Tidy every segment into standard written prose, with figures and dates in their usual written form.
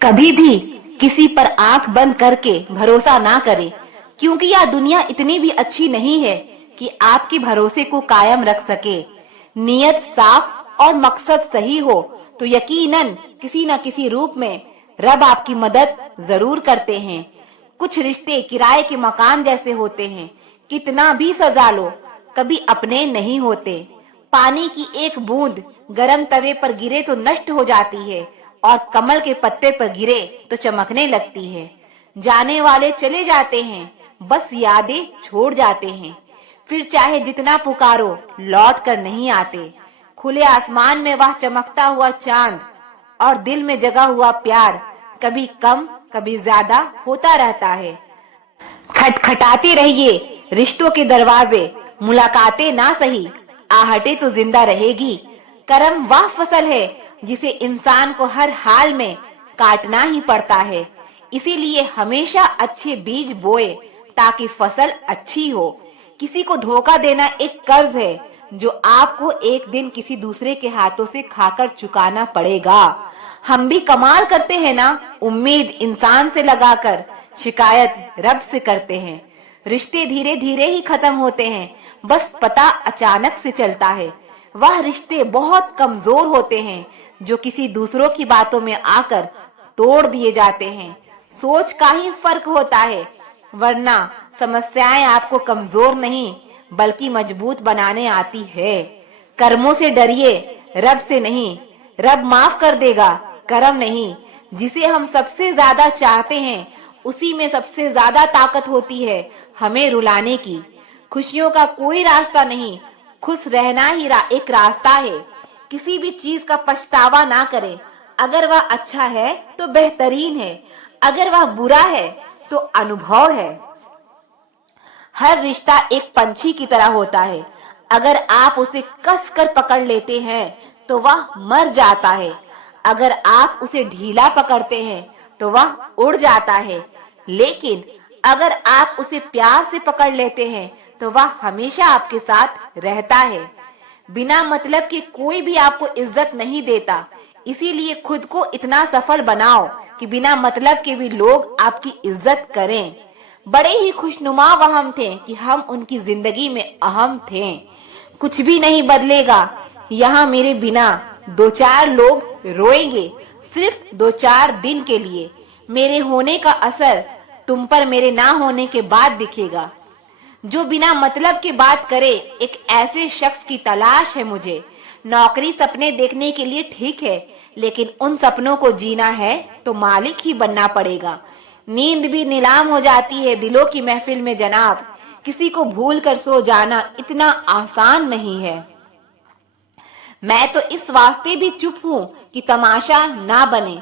कभी भी किसी पर आंख बंद करके भरोसा ना करें, क्योंकि यह दुनिया इतनी भी अच्छी नहीं है कि आपके भरोसे को कायम रख सके। नियत साफ और मकसद सही हो तो यकीनन किसी न किसी रूप में रब आपकी मदद जरूर करते हैं। कुछ रिश्ते किराए के मकान जैसे होते हैं, कितना भी सजा लो कभी अपने नहीं होते। पानी की एक बूंद गरम तवे पर गिरे तो नष्ट हो जाती है और कमल के पत्ते पर गिरे तो चमकने लगती है। जाने वाले चले जाते हैं, बस यादें छोड़ जाते हैं। फिर चाहे जितना पुकारो लौट कर नहीं आते। खुले आसमान में वह चमकता हुआ चांद और दिल में जगा हुआ प्यार कभी कम कभी ज्यादा होता रहता है। खटखटाते रहिए रिश्तों के दरवाजे, मुलाकातें ना सही आहटें तो जिंदा रहेगी। करम वह फसल है जिसे इंसान को हर हाल में काटना ही पड़ता है। इसीलिए हमेशा अच्छे बीज बोए ताकि फसल अच्छी हो। किसी को धोखा देना एक कर्ज है जो आपको एक दिन किसी दूसरे के हाथों से खाकर चुकाना पड़ेगा। हम भी कमाल करते हैं ना, उम्मीद इंसान से लगाकर शिकायत रब से करते हैं। रिश्ते धीरे धीरे ही खत्म होते हैं, बस पता अचानक से चलता है। वह रिश्ते बहुत कमजोर होते हैं जो किसी दूसरों की बातों में आकर तोड़ दिए जाते हैं। सोच का ही फर्क होता है, वरना समस्याएं आपको कमजोर नहीं बल्कि मजबूत बनाने आती है। कर्मों से डरिए, रब से नहीं। रब माफ कर देगा, कर्म नहीं। जिसे हम सबसे ज्यादा चाहते हैं उसी में सबसे ज्यादा ताकत होती है हमें रुलाने की। खुशियों का कोई रास्ता नहीं, खुश रहना ही एक रास्ता है। किसी भी चीज का पछतावा ना करें। अगर वह अच्छा है तो बेहतरीन है, अगर वह बुरा है तो अनुभव है। हर रिश्ता एक पंछी की तरह होता है, अगर आप उसे कस कर पकड़ लेते हैं तो वह मर जाता है, अगर आप उसे ढीला पकड़ते हैं तो वह उड़ जाता है। लेकिन अगर आप उसे प्यार से पकड़ लेते हैं तो वह हमेशा आपके साथ रहता है। बिना मतलब के कोई भी आपको इज्जत नहीं देता, इसीलिए खुद को इतना सफल बनाओ कि बिना मतलब के भी लोग आपकी इज्जत करें। बड़े ही खुशनुमा वहम थे कि हम उनकी जिंदगी में अहम थे। कुछ भी नहीं बदलेगा यहाँ मेरे बिना। दो चार लोग रोएंगे सिर्फ 2-4 दिन के लिए। मेरे होने का असर तुम पर मेरे ना होने के बाद दिखेगा। जो बिना मतलब की बात करे, एक ऐसे शख्स की तलाश है मुझे। नौकरी सपने देखने के लिए ठीक है, लेकिन उन सपनों को जीना है तो मालिक ही बनना पड़ेगा। नींद भी नीलाम हो जाती है दिलों की महफिल में जनाब। किसी को भूल कर सो जाना इतना आसान नहीं है। मैं तो इस वास्ते भी चुप हूँ कि तमाशा ना बने,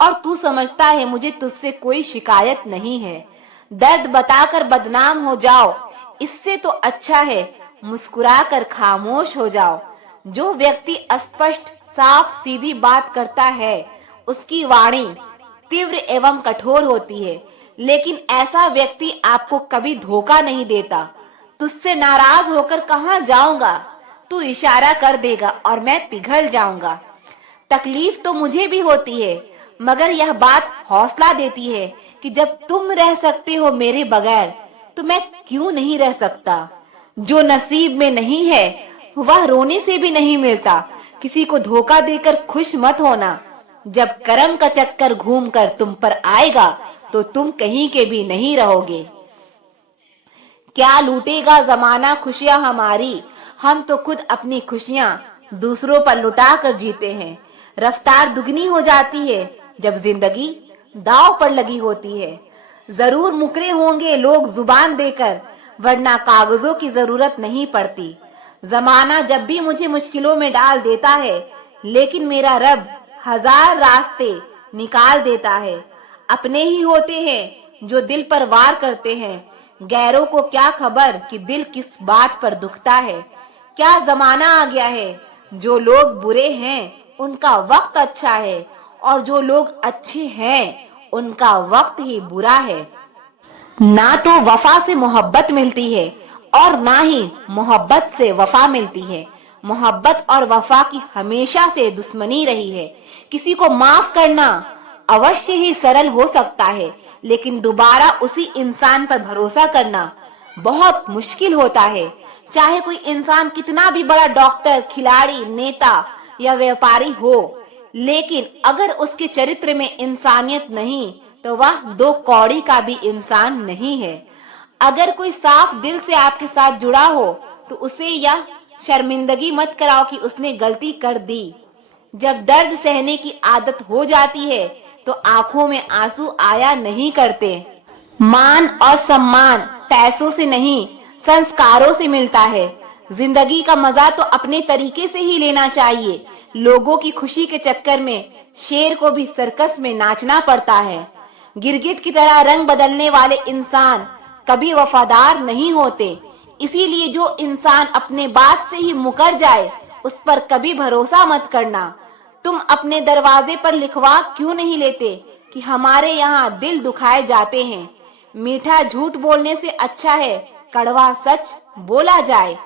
और तू समझता है मुझे तुझसे कोई शिकायत नहीं है। दर्द बताकर बदनाम हो जाओ, इससे तो अच्छा है मुस्कुरा कर खामोश हो जाओ। जो व्यक्ति स्पष्ट साफ सीधी बात करता है उसकी वाणी तीव्र एवं कठोर होती है, लेकिन ऐसा व्यक्ति आपको कभी धोखा नहीं देता। तुझसे नाराज होकर कहाँ जाऊंगा, तू इशारा कर देगा और मैं पिघल जाऊंगा। तकलीफ तो मुझे भी होती है, मगर यह बात हौसला देती है कि जब तुम रह सकते हो मेरे बगैर तो मैं क्यों नहीं रह सकता। जो नसीब में नहीं है वह रोने से भी नहीं मिलता। किसी को धोखा देकर खुश मत होना। जब कर्म का चक्कर घूम कर तुम पर आएगा तो तुम कहीं के भी नहीं रहोगे। क्या लूटेगा जमाना खुशियां हमारी, हम तो खुद अपनी खुशियां दूसरों पर लुटा कर जीते हैं। रफ्तार दुगनी हो जाती है जब जिंदगी दांव पर लगी होती है। जरूर मुकरे होंगे लोग जुबान देकर, वरना कागजों की जरूरत नहीं पड़ती। जमाना जब भी मुझे मुश्किलों में डाल देता है, लेकिन मेरा रब 1000 रास्ते निकाल देता है। अपने ही होते हैं जो दिल पर वार करते हैं, गैरों को क्या खबर कि दिल किस बात पर दुखता है। क्या जमाना आ गया है, जो लोग बुरे हैं उनका वक्त अच्छा है, और जो लोग अच्छे हैं उनका वक्त ही बुरा है। ना तो वफा से मोहब्बत मिलती है और ना ही मोहब्बत से वफा मिलती है। मोहब्बत और वफा की हमेशा से दुश्मनी रही है। किसी को माफ करना अवश्य ही सरल हो सकता है, लेकिन दोबारा उसी इंसान पर भरोसा करना बहुत मुश्किल होता है। चाहे कोई इंसान कितना भी बड़ा डॉक्टर, खिलाड़ी, नेता या व्यापारी हो, लेकिन अगर उसके चरित्र में इंसानियत नहीं तो वह दो कौड़ी का भी इंसान नहीं है। अगर कोई साफ दिल से आपके साथ जुड़ा हो तो उसे यह शर्मिंदगी मत कराओ कि उसने गलती कर दी। जब दर्द सहने की आदत हो जाती है तो आंखों में आंसू आया नहीं करते। मान और सम्मान पैसों से नहीं, संस्कारों से मिलता है। जिंदगी का मजा तो अपने तरीके से ही लेना चाहिए। लोगों की खुशी के चक्कर में शेर को भी सर्कस में नाचना पड़ता है। गिरगिट की तरह रंग बदलने वाले इंसान कभी वफादार नहीं होते। इसीलिए जो इंसान अपने बात से ही मुकर जाए उस पर कभी भरोसा मत करना। तुम अपने दरवाजे पर लिखवा क्यों नहीं लेते कि हमारे यहाँ दिल दुखाए जाते हैं। मीठा झूठ बोलने से अच्छा है कड़वा सच बोला जाए।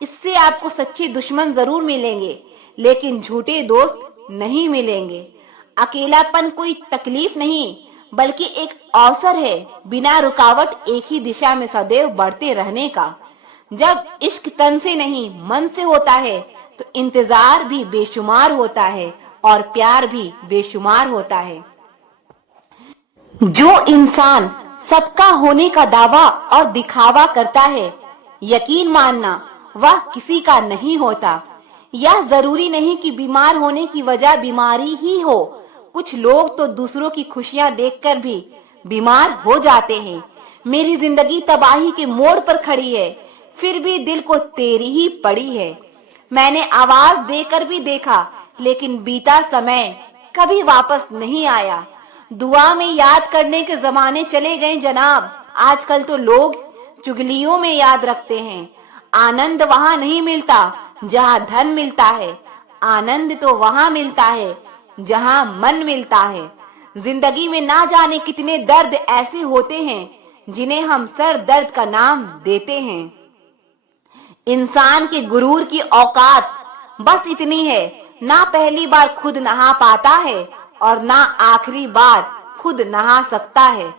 इससे आपको सच्चे दुश्मन जरूर मिलेंगे, लेकिन झूठे दोस्त नहीं मिलेंगे। अकेलापन कोई तकलीफ नहीं बल्कि एक अवसर है बिना रुकावट एक ही दिशा में सदैव बढ़ते रहने का। जब इश्क तन से नहीं मन से होता है तो इंतजार भी बेशुमार होता है और प्यार भी बेशुमार होता है। जो इंसान सबका होने का दावा और दिखावा करता है, यकीन मानना वह किसी का नहीं होता। यह जरूरी नहीं कि बीमार होने की वजह बीमारी ही हो। कुछ लोग तो दूसरों की खुशियां देखकर भी बीमार हो जाते हैं। मेरी जिंदगी तबाही के मोड़ पर खड़ी है, फिर भी दिल को तेरी ही पड़ी है। मैंने आवाज देकर भी देखा, लेकिन बीता समय कभी वापस नहीं आया। दुआ में याद करने के जमाने चले गए जनाब। आजकल तो लोग चुगलियों में याद रखते हैं। आनंद वहां नहीं मिलता जहां धन मिलता है, आनंद तो वहां मिलता है जहां मन मिलता है। जिंदगी में ना जाने कितने दर्द ऐसे होते हैं जिन्हें हम सर दर्द का नाम देते हैं। इंसान के गुरूर की औकात बस इतनी है, ना पहली बार खुद नहा पाता है और ना आखिरी बार खुद नहा सकता है।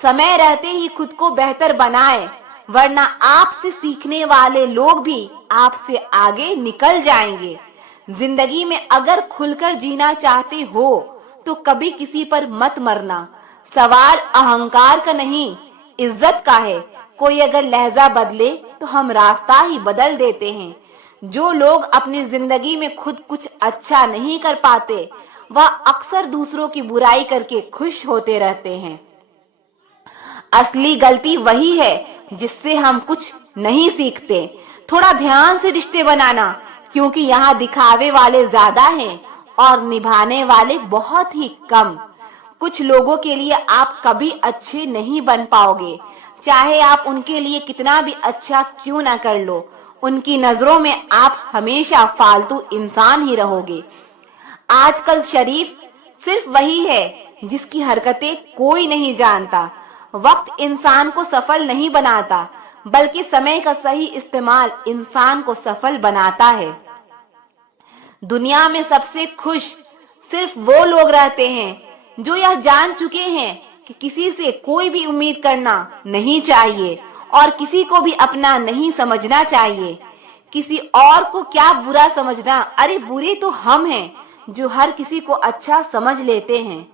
समय रहते ही खुद को बेहतर बनाए, वरना आपसे सीखने वाले लोग भी आपसे आगे निकल जाएंगे। जिंदगी में अगर खुलकर जीना चाहते हो तो कभी किसी पर मत मरना। सवाल अहंकार का नहीं, इज्जत का है। कोई अगर लहजा बदले तो हम रास्ता ही बदल देते हैं। जो लोग अपनी जिंदगी में खुद कुछ अच्छा नहीं कर पाते, वह अक्सर दूसरों की बुराई करके खुश होते रहते हैं। असली गलती वही है जिससे हम कुछ नहीं सीखते। थोड़ा ध्यान से रिश्ते बनाना, क्योंकि यहाँ दिखावे वाले ज्यादा हैं और निभाने वाले बहुत ही कम। कुछ लोगों के लिए आप कभी अच्छे नहीं बन पाओगे, चाहे आप उनके लिए कितना भी अच्छा क्यों ना कर लो। उनकी नजरों में आप हमेशा फालतू इंसान ही रहोगे। आजकल शरीफ सिर्फ वही है जिसकी हरकतें कोई नहीं जानता। वक्त इंसान को सफल नहीं बनाता, बल्कि समय का सही इस्तेमाल इंसान को सफल बनाता है। दुनिया में सबसे खुश सिर्फ वो लोग रहते हैं जो यह जान चुके हैं कि किसी से कोई भी उम्मीद करना नहीं चाहिए और किसी को भी अपना नहीं समझना चाहिए। किसी और को क्या बुरा समझना, अरे बुरे तो हम हैं जो हर किसी को अच्छा समझ लेते हैं।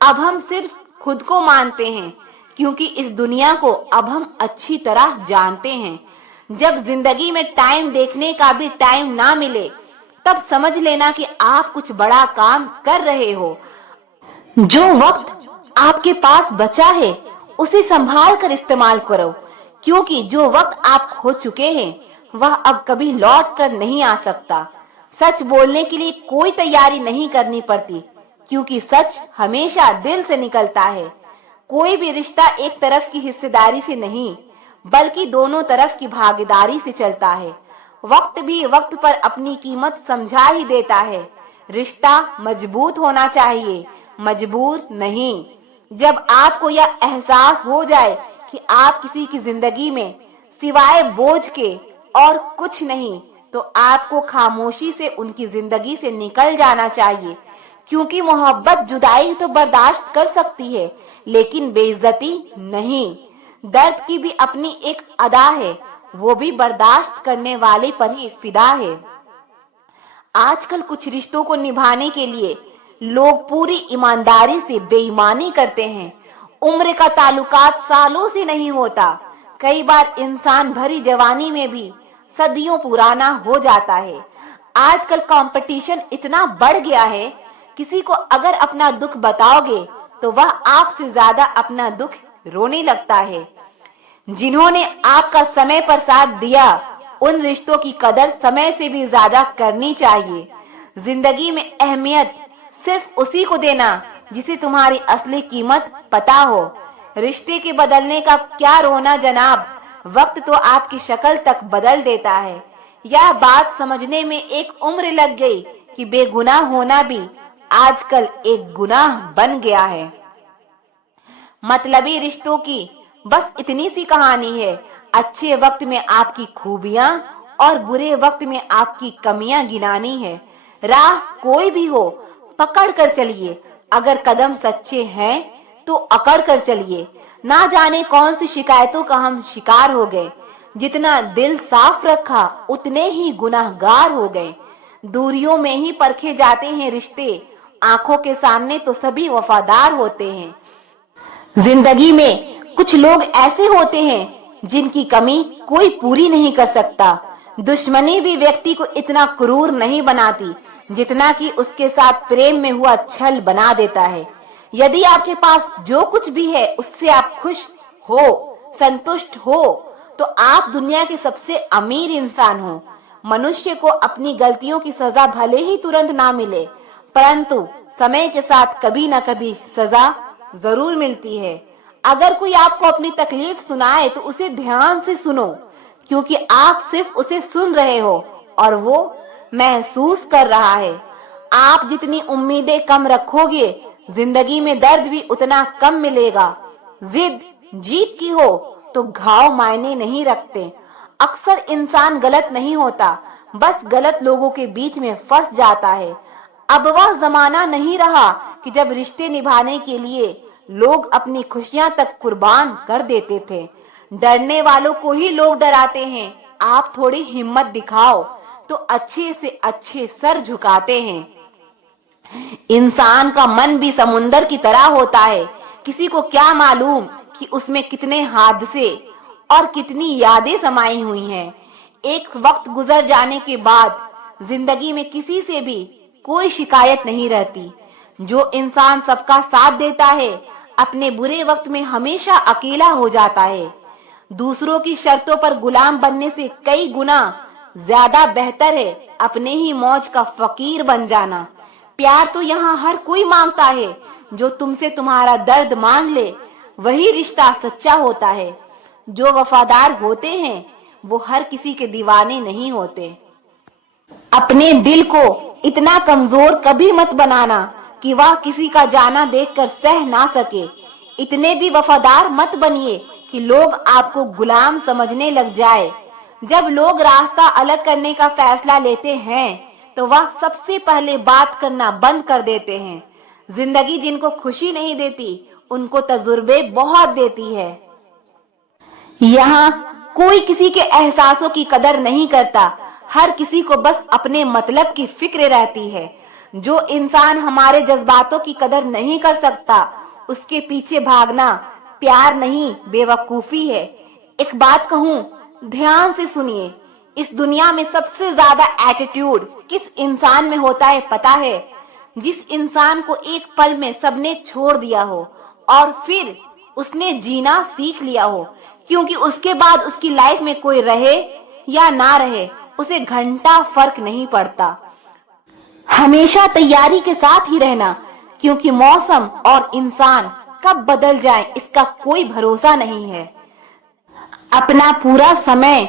अब हम सिर्फ खुद को मानते हैं, क्योंकि इस दुनिया को अब हम अच्छी तरह जानते हैं। जब जिंदगी में टाइम देखने का भी टाइम ना मिले, तब समझ लेना कि आप कुछ बड़ा काम कर रहे हो। जो वक्त आपके पास बचा है उसे संभाल कर इस्तेमाल करो, क्योंकि जो वक्त आप खो चुके हैं वह अब कभी लौट कर नहीं आ सकता। सच बोलने के लिए कोई तैयारी नहीं करनी पड़ती, क्योंकि सच हमेशा दिल से निकलता है। कोई भी रिश्ता एक तरफ की हिस्सेदारी से नहीं, बल्कि दोनों तरफ की भागीदारी से चलता है। वक्त भी वक्त पर अपनी कीमत समझा ही देता है। रिश्ता मजबूत होना चाहिए, मजबूर नहीं। जब आपको यह एहसास हो जाए कि आप किसी की जिंदगी में सिवाय बोझ के और कुछ नहीं, तो आपको खामोशी से उनकी जिंदगी से निकल जाना चाहिए, क्योंकि मोहब्बत जुदाई तो बर्दाश्त कर सकती है, लेकिन बेइज्जती नहीं। दर्द की भी अपनी एक अदा है, वो भी बर्दाश्त करने वाले पर ही फिदा है। आजकल कुछ रिश्तों को निभाने के लिए लोग पूरी ईमानदारी से बेईमानी करते हैं। उम्र का ताल्लुकात सालों से नहीं होता। कई बार इंसान भरी जवानी में भी सदियों पुराना हो जाता है। आजकल कंपटीशन इतना बढ़ गया है, किसी को अगर अपना दुख बताओगे तो वह आपसे ज्यादा अपना दुख रोने लगता है। जिन्होंने आपका समय पर साथ दिया, उन रिश्तों की कदर समय से भी ज्यादा करनी चाहिए। जिंदगी में अहमियत सिर्फ उसी को देना जिसे तुम्हारी असली कीमत पता हो। रिश्ते के बदलने का क्या रोना जनाब, वक्त तो आपकी शक्ल तक बदल देता है। यह बात समझने में एक उम्र लग गई कि बेगुनाह होना भी आजकल एक गुनाह बन गया है। मतलबी रिश्तों की बस इतनी सी कहानी है। अच्छे वक्त में आपकी खूबियां और बुरे वक्त में आपकी कमियां गिनानी है। राह कोई भी हो, पकड़ कर चलिए। अगर कदम सच्चे हैं तो अकड़ कर चलिए। ना जाने कौन सी शिकायतों का हम शिकार हो गए। जितना दिल साफ रखा उतने ही गुनाहगार हो गए। दूरियों में ही परखे जाते हैं रिश्ते, आंखों के सामने तो सभी वफादार होते हैं। जिंदगी में कुछ लोग ऐसे होते हैं जिनकी कमी कोई पूरी नहीं कर सकता। दुश्मनी भी व्यक्ति को इतना क्रूर नहीं बनाती जितना कि उसके साथ प्रेम में हुआ छल बना देता है। यदि आपके पास जो कुछ भी है उससे आप खुश हो, संतुष्ट हो, तो आप दुनिया के सबसे अमीर इंसान हो। मनुष्य को अपनी गलतियों की सजा भले ही तुरंत ना मिले, परंतु समय के साथ कभी न कभी सजा जरूर मिलती है। अगर कोई आपको अपनी तकलीफ सुनाए तो उसे ध्यान से सुनो, क्योंकि आप सिर्फ उसे सुन रहे हो और वो महसूस कर रहा है। आप जितनी उम्मीदें कम रखोगे, जिंदगी में दर्द भी उतना कम मिलेगा। जिद जीत की हो तो घाव मायने नहीं रखते। अक्सर इंसान गलत नहीं होता, बस गलत लोगों के बीच में फंस जाता है। अब वह जमाना नहीं रहा कि जब रिश्ते निभाने के लिए लोग अपनी खुशियां तक कुर्बान कर देते थे। डरने वालों को ही लोग डराते हैं। आप थोड़ी हिम्मत दिखाओ तो अच्छे से अच्छे सर झुकाते हैं। इंसान का मन भी समुंदर की तरह होता है। किसी को क्या मालूम कि उसमें कितने हादसे और कितनी यादें समाई हुई हैं। एक वक्त गुजर जाने के बाद जिंदगी में किसी से भी कोई शिकायत नहीं रहती। जो इंसान सबका साथ देता है, अपने बुरे वक्त में हमेशा अकेला हो जाता है। दूसरों की शर्तों पर गुलाम बनने से कई गुना ज्यादा बेहतर है अपने ही मौज का फकीर बन जाना। प्यार तो यहाँ हर कोई मांगता है। जो तुमसे तुम्हारा दर्द मांग ले, वही रिश्ता सच्चा होता है। जो वफादार होते हैं वो हर किसी के दीवाने नहीं होते। अपने दिल को इतना कमजोर कभी मत बनाना कि वह किसी का जाना देखकर सह ना सके। इतने भी वफादार मत बनिए कि लोग आपको गुलाम समझने लग जाए। जब लोग रास्ता अलग करने का फैसला लेते हैं तो वह सबसे पहले बात करना बंद कर देते हैं। जिंदगी जिनको खुशी नहीं देती, उनको तजुर्बे बहुत देती है। यहाँ कोई किसी के एहसासों की कदर नहीं करता। हर किसी को बस अपने मतलब की फिक्र रहती है। जो इंसान हमारे जज्बातों की कदर नहीं कर सकता, उसके पीछे भागना प्यार नहीं, बेवकूफी है। एक बात कहूँ, ध्यान से सुनिए। इस दुनिया में सबसे ज्यादा एटीट्यूड किस इंसान में होता है पता है? जिस इंसान को एक पल में सबने छोड़ दिया हो और फिर उसने जीना सीख लिया हो, क्योंकि उसके बाद उसकी लाइफ में कोई रहे या ना रहे, उसे घंटा फर्क नहीं पड़ता। हमेशा तैयारी के साथ ही रहना, क्योंकि मौसम और इंसान कब बदल जाए इसका कोई भरोसा नहीं है। अपना पूरा समय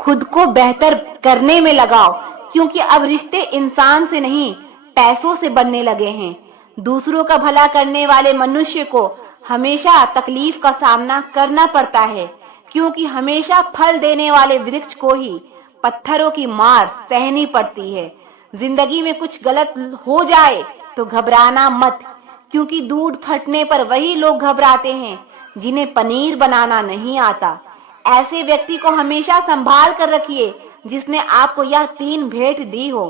खुद को बेहतर करने में लगाओ, क्योंकि अब रिश्ते इंसान से नहीं पैसों से बनने लगे हैं। दूसरों का भला करने वाले मनुष्य को हमेशा तकलीफ का सामना करना पड़ता है, क्योंकि हमेशा फल देने वाले वृक्ष को ही पत्थरों की मार सहनी पड़ती है। जिंदगी में कुछ गलत हो जाए तो घबराना मत, क्योंकि दूध फटने पर वही लोग घबराते हैं जिन्हें पनीर बनाना नहीं आता। ऐसे व्यक्ति को हमेशा संभाल कर रखिए जिसने आपको यह 3 भेंट दी हो: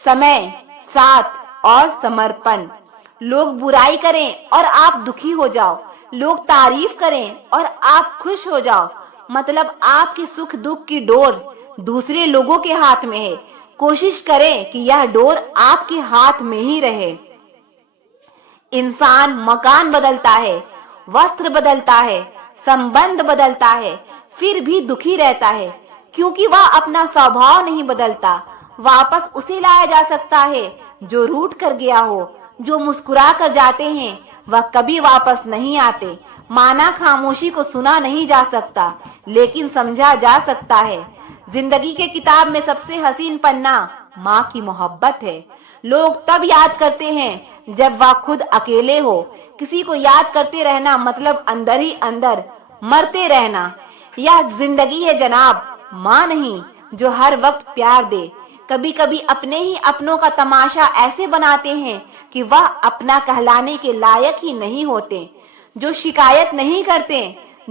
समय, साथ और समर्पण। लोग बुराई करें और आप दुखी हो जाओ, लोग तारीफ करें और आप खुश हो जाओ, मतलब आपके सुख दुख की डोर दूसरे लोगों के हाथ में है। कोशिश करें कि यह डोर आपके हाथ में ही रहे। इंसान मकान बदलता है, वस्त्र बदलता है, संबंध बदलता है, फिर भी दुखी रहता है, क्योंकि वह अपना स्वभाव नहीं बदलता। वापस उसे लाया जा सकता है जो रूठ कर गया हो। जो मुस्कुरा कर जाते हैं वह कभी वापस नहीं आते। माना खामोशी को सुना नहीं जा सकता, लेकिन समझा जा सकता है। जिंदगी के किताब में सबसे हसीन पन्ना माँ की मोहब्बत है। लोग तब याद करते हैं जब वह खुद अकेले हो। किसी को याद करते रहना मतलब अंदर ही अंदर मरते रहना। यह जिंदगी है जनाब, माँ नहीं जो हर वक्त प्यार दे। कभी कभी अपने ही अपनों का तमाशा ऐसे बनाते हैं कि वह अपना कहलाने के लायक ही नहीं होते। जो शिकायत नहीं करते,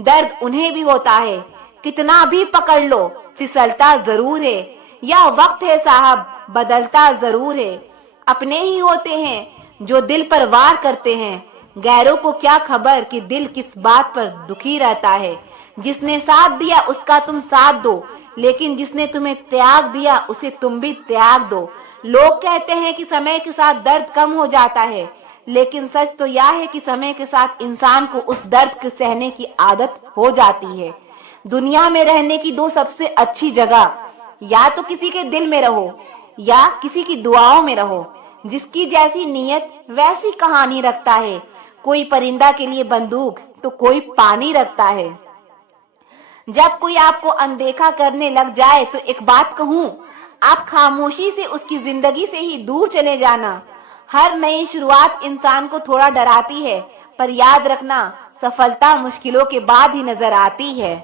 दर्द उन्हें भी होता है। कितना भी पकड़ लो, फिसलता जरूर है। यह वक्त है साहब, बदलता जरूर है। अपने ही होते हैं जो दिल पर वार करते हैं। गैरों को क्या खबर कि दिल किस बात पर दुखी रहता है। जिसने साथ दिया उसका तुम साथ दो, लेकिन जिसने तुम्हें त्याग दिया उसे तुम भी त्याग दो। लोग कहते हैं कि समय के साथ दर्द कम हो जाता है, लेकिन सच तो यह है कि समय के साथ इंसान को उस दर्द को सहने की आदत हो जाती है। दुनिया में रहने की 2 सबसे अच्छी जगह, या तो किसी के दिल में रहो या किसी की दुआओं में रहो। जिसकी जैसी नीयत वैसी कहानी रखता है। कोई परिंदा के लिए बंदूक तो कोई पानी रखता है। जब कोई आपको अनदेखा करने लग जाए तो एक बात कहूं, आप खामोशी से उसकी जिंदगी से ही दूर चले जाना। हर नई शुरुआत इंसान को थोड़ा डराती है, पर याद रखना सफलता मुश्किलों के बाद ही नजर आती है।